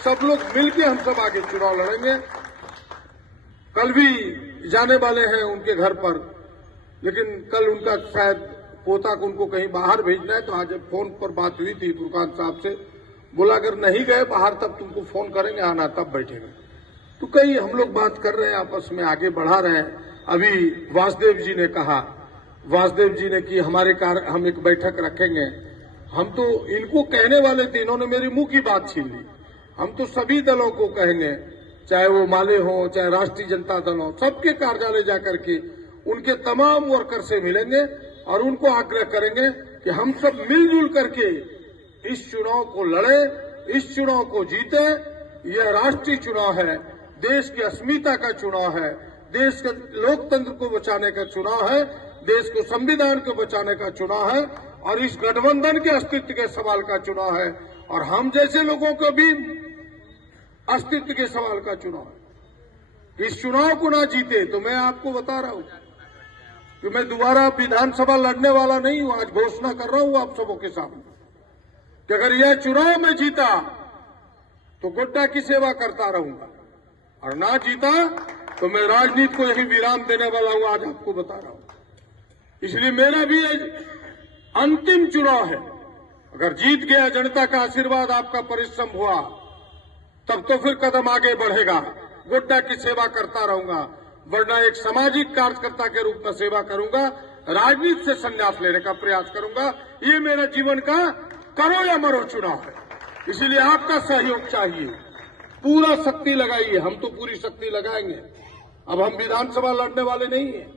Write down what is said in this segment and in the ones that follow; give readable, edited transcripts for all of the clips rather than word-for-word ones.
सब लोग मिलकर हम सब आगे चुनाव लड़ेंगे। कल भी जाने वाले हैं उनके घर पर, लेकिन कल उनका शायद पोता को उनको कहीं बाहर भेजना है, तो आज फोन पर बात हुई थी फुरकान साहब से, बोला अगर नहीं गए बाहर तब तुमको फोन करेंगे, आना तब बैठेंगे। तो कई हम लोग बात कर रहे हैं, आपस में आगे बढ़ा रहे हैं। अभी वासुदेव जी ने कहा, वासुदेव जी ने कि हम एक बैठक रखेंगे। हम तो इनको कहने वाले थे, इन्होंने मेरे मुंह की बात छीन ली। हम तो सभी दलों को कहेंगे, चाहे वो माले हो, चाहे राष्ट्रीय जनता दल हो, सबके कार्यालय जाकर के उनके तमाम वर्कर से मिलेंगे और उनको आग्रह करेंगे कि हम सब मिलजुल करके इस चुनाव को लड़े, इस चुनाव को जीते। यह राष्ट्रीय चुनाव है, देश की अस्मिता का चुनाव है, देश के लोकतंत्र को बचाने का चुनाव है, देश को संविधान को बचाने का चुनाव है और इस गठबंधन के अस्तित्व के सवाल का चुनाव है और हम जैसे लोगों को भी अस्तित्व के सवाल का चुनाव है। इस चुनाव को ना जीते तो मैं आपको बता रहा हूं कि मैं दोबारा विधानसभा लड़ने वाला नहीं हूं। आज घोषणा कर रहा हूं आप सबों के सामने कि अगर यह चुनाव में जीता तो गोड्डा की सेवा करता रहूंगा और ना जीता तो मैं राजनीति को यही विराम देने वाला हूं। आज आपको बता रहा हूं, इसलिए मेरा भी अंतिम चुनाव है। अगर जीत गया, जनता का आशीर्वाद, आपका परिश्रम हुआ, तब तो फिर कदम आगे बढ़ेगा। गोड्डा की सेवा करता रहूंगा, वरना एक सामाजिक कार्यकर्ता के रूप में सेवा करूंगा, राजनीति से संन्यास लेने का प्रयास करूंगा। ये मेरा जीवन का करो या मरो चुनाव है, इसीलिए आपका सहयोग चाहिए। पूरा शक्ति लगाइए, हम तो पूरी शक्ति लगाएंगे। अब हम विधानसभा लड़ने वाले नहीं हैं।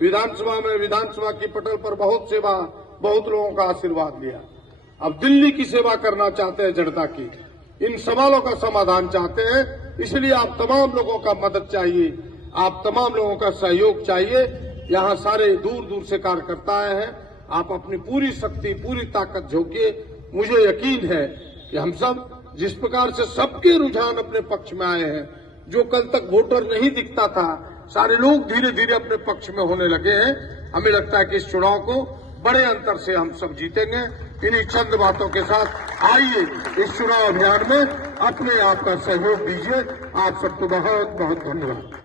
विधानसभा में विधानसभा की पटल पर बहुत सेवा, बहुत लोगों का आशीर्वाद लिया। अब दिल्ली की सेवा करना चाहते हैं, जनता की इन सवालों का समाधान चाहते हैं। इसलिए आप तमाम लोगों का मदद चाहिए, आप तमाम लोगों का सहयोग चाहिए। यहाँ सारे दूर दूर से कार्यकर्ता आए हैं, आप अपनी पूरी शक्ति, पूरी ताकत झोंकिए। मुझे यकीन है कि हम सब जिस प्रकार से सबके रुझान अपने पक्ष में आए हैं, जो कल तक वोटर नहीं दिखता था, सारे लोग धीरे धीरे अपने पक्ष में होने लगे हैं। हमें लगता है कि इस चुनाव को बड़े अंतर से हम सब जीतेंगे। इन्हीं चंद बातों के साथ आइए इस चुनाव अभियान में अपने आप का सहयोग दीजिए। आप सबको बहुत बहुत धन्यवाद।